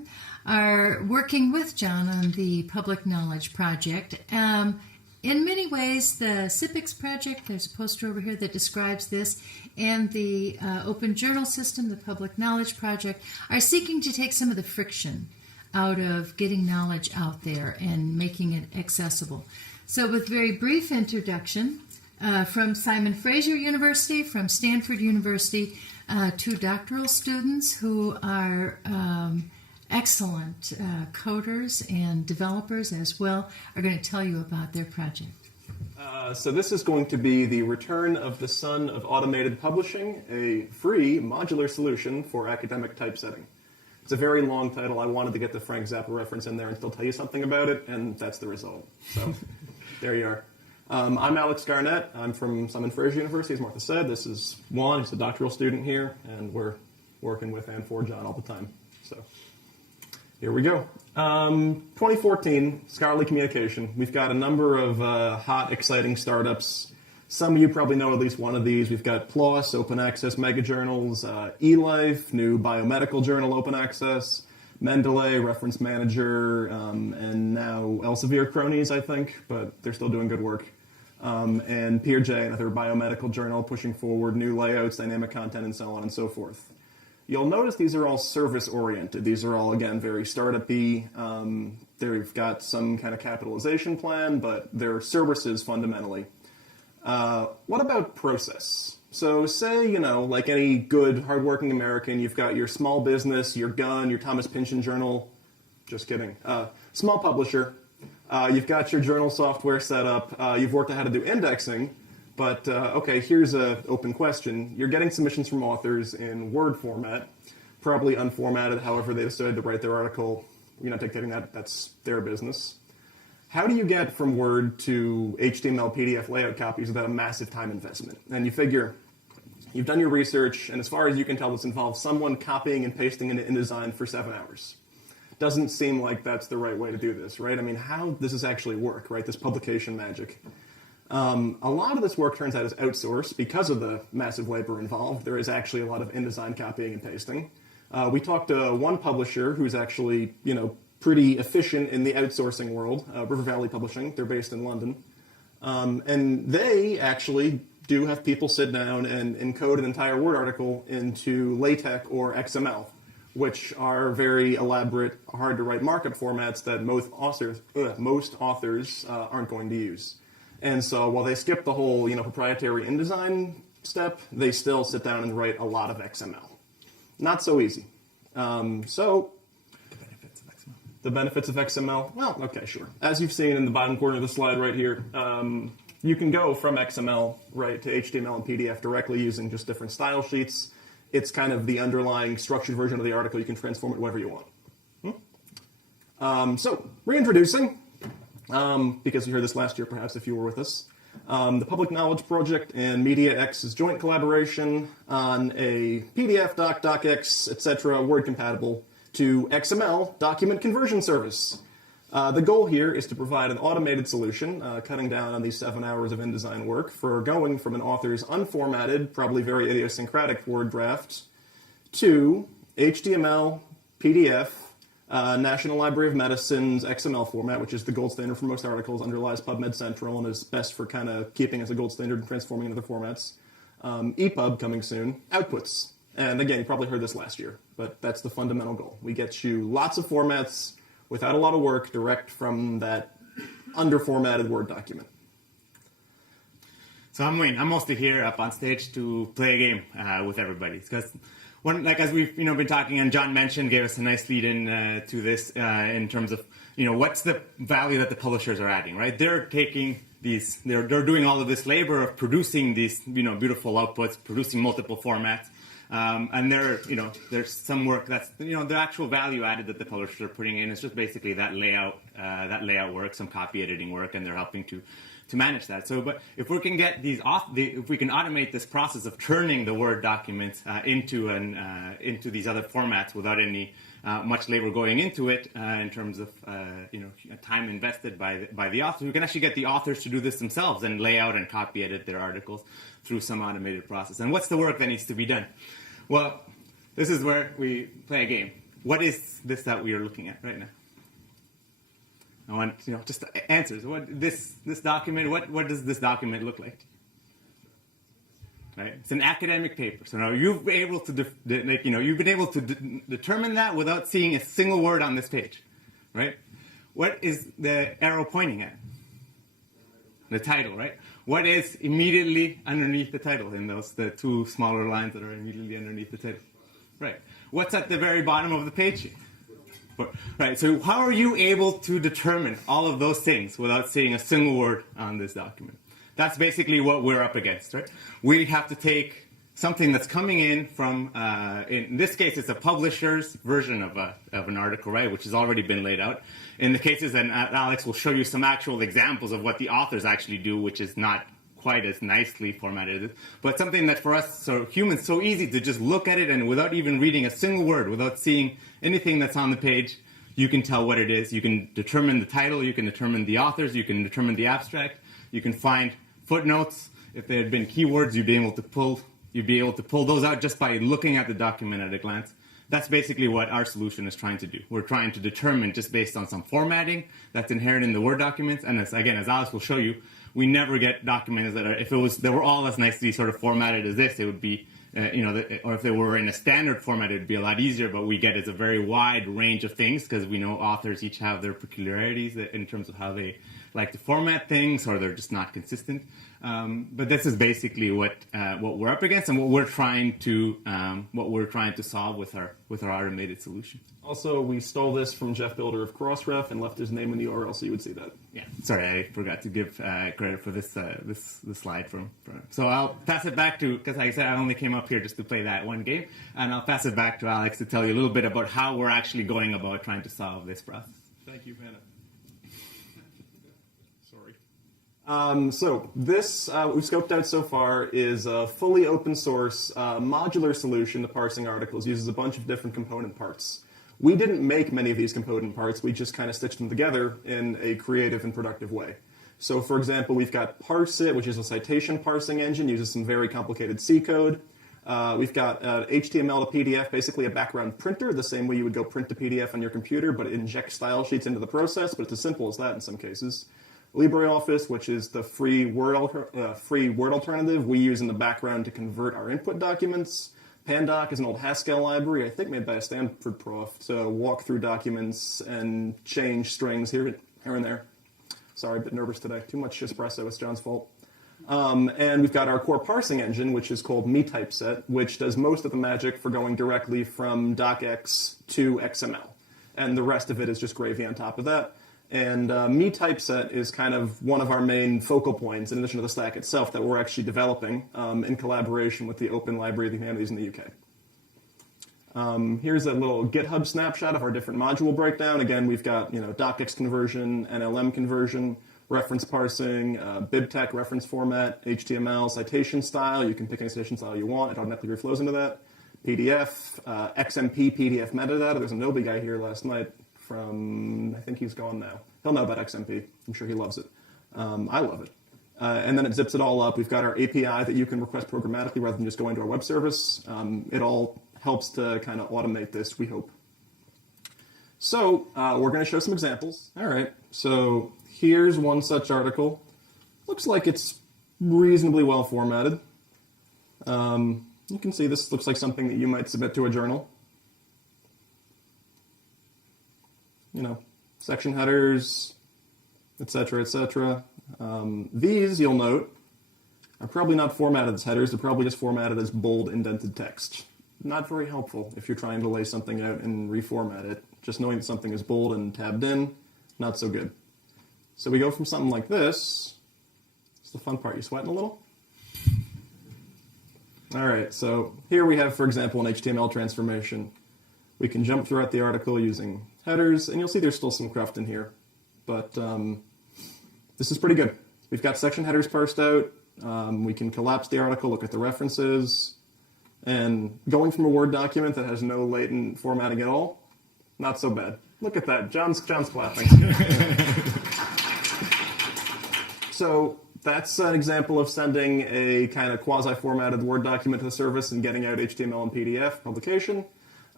Simon are working with John on the Public Knowledge Project. In many ways, the CIPIX project, there's a poster over here that describes this, and the Open Journal System, the Public Knowledge Project, are seeking to take some of the friction out of getting knowledge out there and making it accessible. So with very brief introduction, from Simon Fraiser University, from Stanford University, two doctoral students who are excellent coders and developers as well, are going to tell you about their project. So this is going to be the return of the son of automated publishing, a free modular solution for academic typesetting. It's a very long title. I wanted to get the Frank Zappa reference in there and still tell you something about it, and that's the result. So there you are. I'm Alex Garnett. I'm from Simon Fraiser University, as Martha said. This is Juan. He's a doctoral student here, and we're working with and for John all the time. So here we go. 2014, scholarly communication. We've got a number of hot, exciting startups. Some of you probably know at least one of these. We've got PLOS, open access megajournals, eLife, new biomedical journal, open access, Mendeley, reference manager, and now Elsevier cronies, I think, but they're still doing good work. And PeerJ, another biomedical journal, pushing forward new layouts, dynamic content, and so on and so forth. You'll notice these are all service-oriented. These are all, again, very startup-y. They've got some kind of capitalization plan, but they're services fundamentally. What about process? So say, like any good, hardworking American, you've got your small business, your gun, your Thomas Pynchon journal. Just kidding. Small publisher. You've got your journal software set up. You've worked out how to do indexing. But, okay, here's an open question. You're getting submissions from authors in Word format, probably unformatted, however they decided to write their article. You're not dictating that. That's their business. How do you get from Word to HTML, PDF layout copies without a massive time investment? And you figure you've done your research, and as far as you can tell, this involves someone copying and pasting into InDesign for 7 hours. Doesn't seem like that's the right way to do this, right? I mean, how does this actually work, right? This publication magic. A lot of this work turns out is outsourced because of the massive labor involved. There is actually a lot of InDesign copying and pasting. We talked to one publisher who's actually, pretty efficient in the outsourcing world, River Valley Publishing. They're based in London. And they actually do have people sit down and encode an entire Word article into LaTeX or XML, which are very elaborate, hard-to-write markup formats that most authors aren't going to use. And so while they skip the whole proprietary InDesign step, they still sit down and write a lot of XML. Not so easy. The benefits of XML? Well, okay, sure. As you've seen in the bottom corner of the slide right here, you can go from XML right to HTML and PDF directly using just different style sheets. It's kind of the underlying structured version of the article. You can transform it whatever you want. So, reintroducing, because you heard this last year perhaps if you were with us, the Public Knowledge Project and mediaX's joint collaboration on a PDF, docx, etc., Word compatible to XML document conversion service. The goal here is to provide an automated solution, cutting down on these 7 hours of InDesign work for going from an author's unformatted, probably very idiosyncratic Word draft to HTML, PDF, National Library of Medicine's XML format, which is the gold standard for most articles, underlies PubMed Central and is best for kind of keeping as a gold standard and transforming into other formats. EPUB coming soon, outputs. And again, you probably heard this last year, but that's the fundamental goal. We get you lots of formats without a lot of work direct from that under-formatted Word document. So I'm Wayne. I'm mostly here up on stage to play a game with everybody. Because as we've been talking, and John mentioned, gave us a nice lead in to this in terms of what's the value that the publishers are adding, right? They're taking these, they're doing all of this labor of producing these beautiful outputs, producing multiple formats. And there's some work that's, the actual value added that the publishers are putting in is just basically that layout work, some copy editing work, and they're helping to manage that. So, but if we can get if we can automate this process of turning the Word documents into these other formats without any much labor going into it in terms of time invested by the authors, we can actually get the authors to do this themselves and lay out and copy edit their articles through some automated process. And what's the work that needs to be done? Well, this is where we play a game. what is this that we are looking at right now? I want just answers. What this document? What does this document look like? Right? It's an academic paper. So now you've been able to determine that without seeing a single word on this page, right? What is the arrow pointing at? The title, right? What is immediately underneath the title in the two smaller lines that are immediately underneath the title? Right. What's at the very bottom of the page? Right. So how are you able to determine all of those things without seeing a single word on this document? That's basically what we're up against, right? We have to take something that's coming in from, in this case, it's a publisher's version of an article, right, which has already been laid out. In the cases, and Alex will show you some actual examples of what the authors actually do, which is not quite as nicely formatted, but something that for us, so humans, so easy to just look at it and without even reading a single word, without seeing anything that's on the page, you can tell what it is. You can determine the title, you can determine the authors, you can determine the abstract, you can find footnotes. If there had been keywords, you'd be able to pull those out just by looking at the document at a glance. That's basically what our solution is trying to do. We're trying to determine just based on some formatting that's inherent in the Word documents. And as Alex will show you, we never get documents that are, if they were all as nicely sort of formatted as this, it would be, or if they were in a standard format, it would be a lot easier. But we get is a very wide range of things because we know authors each have their peculiarities in terms of how they like to format things, or they're just not consistent. But this is basically what we're up against and what we're trying to solve with our automated solution. Also, we stole this from Jeff Builder of Crossref and left his name in the URL, so you would see that. Yeah, sorry, I forgot to give credit for this slide from. So I'll pass it back to, because like I said, I only came up here just to play that one game, and I'll pass it back to Alex to tell you a little bit about how we're actually going about trying to solve this process. Thank you, Hannah. So this, we've scoped out so far, is a fully open source modular solution to parsing articles. Uses a bunch of different component parts. We didn't make many of these component parts. We just kind of stitched them together in a creative and productive way. So for example, we've got Parse.it, which is a citation parsing engine, uses some very complicated C code. We've got HTML to PDF, basically a background printer, the same way you would go print a PDF on your computer, but it injects style sheets into the process, but it's as simple as that in some cases. LibreOffice, which is the free Word alternative we use in the background to convert our input documents. Pandoc is an old Haskell library, I think made by a Stanford prof, to walk through documents and change strings here and there. Sorry, a bit nervous today. Too much espresso, it's John's fault. And we've got our core parsing engine, which is called metypeset, which does most of the magic for going directly from docx to XML. And the rest of it is just gravy on top of that. And metypeset is kind of one of our main focal points, in addition to the stack itself, that we're actually developing in collaboration with the Open Library of the Humanities in the UK. Here's a little GitHub snapshot of our different module breakdown. Again, we've got docx conversion, NLM conversion, reference parsing, BibTeX reference format, HTML, citation style. You can pick any citation style you want. It automatically reflows into that. PDF, XMP PDF metadata. There's a Nobi guy here last night. I think he's gone now. He'll know about XMP. I'm sure he loves it. I love it. And then it zips it all up. We've got our API that you can request programmatically rather than just going to our web service. It all helps to kind of automate this, we hope. So we're going to show some examples. All right. So here's one such article. Looks like it's reasonably well formatted. You can see this looks like something that you might submit to a journal. Section headers, etc., etc. These, you'll note, are probably not formatted as headers. They're probably just formatted as bold indented text. Not very helpful if you're trying to lay something out and reformat it. Just knowing that something is bold and tabbed in, not so good. So we go from something like this. It's the fun part. You sweating a little? All right, so here we have, for example, an HTML transformation. We can jump throughout the article using headers, and you'll see there's still some cruft in here. But this is pretty good. We've got section headers parsed out. We can collapse the article, look at the references. And going from a Word document that has no latent formatting at all, not so bad. Look at that. John's clapping. So that's an example of sending a kind of quasi-formatted Word document to the service and getting out HTML and PDF publication.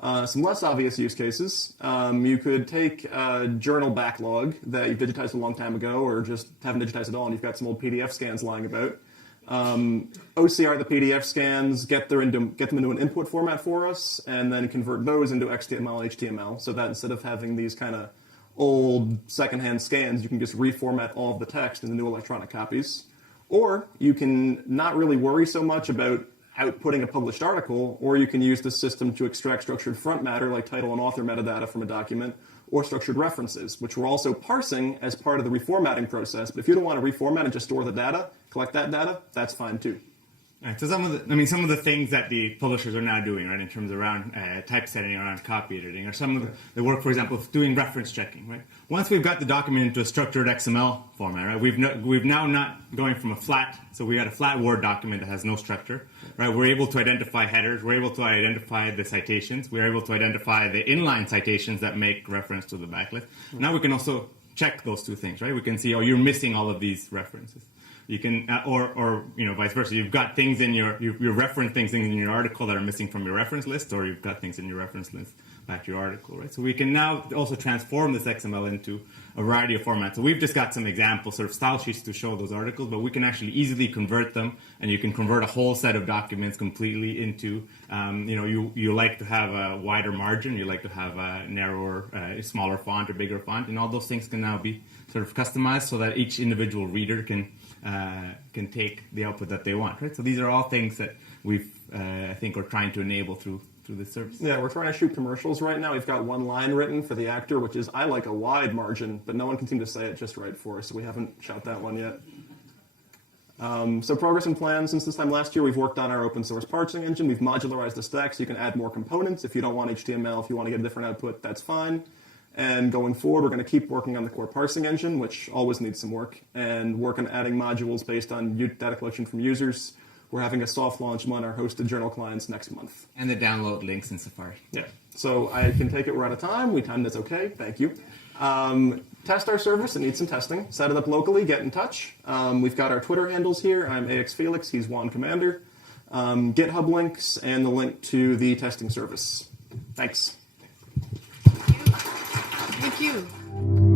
Some less obvious use cases. You could take a journal backlog that you've digitized a long time ago or just haven't digitized at all and you've got some old PDF scans lying about. OCR the PDF scans, get them into an input format for us, and then convert those into XML and HTML so that instead of having these kind of old secondhand scans, you can just reformat all of the text into new electronic copies. Or you can not really worry so much about outputting a published article, or you can use the system to extract structured front matter like title and author metadata from a document, or structured references, which we're also parsing as part of the reformatting process. But if you don't want to reformat and just store the data, collect that data, that's fine too. Right, so some of the things that the publishers are now doing, right, in terms around typesetting, around copy editing, or some of the work, for example, of doing reference checking, right? Once we've got the document into a structured XML format, right, we've now not going from a flat, so we got a flat Word document that has no structure, right? We're able to identify headers, we're able to identify the citations, we're able to identify the inline citations that make reference to the backlist. Now we can also check those two things, right? We can see, oh, you're missing all of these references. You can, or vice versa. You've got things in you reference things in your article that are missing from your reference list, or you've got things in your reference list back to your article, right? So we can now also transform this XML into a variety of formats. So we've just got some examples, sort of style sheets to show those articles, but we can actually easily convert them, and you can convert a whole set of documents completely into, you like to have a wider margin, you like to have a narrower, smaller font or bigger font, and all those things can now be sort of customized so that each individual reader can take the output that they want, right? So these are all things that we've, I think, are trying to enable through this service. Yeah, we're trying to shoot commercials right now. We've got one line written for the actor, which is, I like a wide margin, but no one can seem to say it just right for us, so we haven't shot that one yet. So progress and plans. Since this time last year, we've worked on our open source parsing engine. We've modularized the stack so you can add more components. If you don't want HTML, if you want to get a different output, that's fine. And going forward, we're going to keep working on the core parsing engine, which always needs some work, and work on adding modules based on data collection from users. We're having a soft launch on our hosted journal clients next month. And the download links in Safari. Yeah. So I can take it. We're out of time. We timed this okay. Thank you. Test our service. It needs some testing. Set it up locally. Get in touch. We've got our Twitter handles here. I'm AX Felix. He's Juan Commander. GitHub links and the link to the testing service. Thanks. Thank you.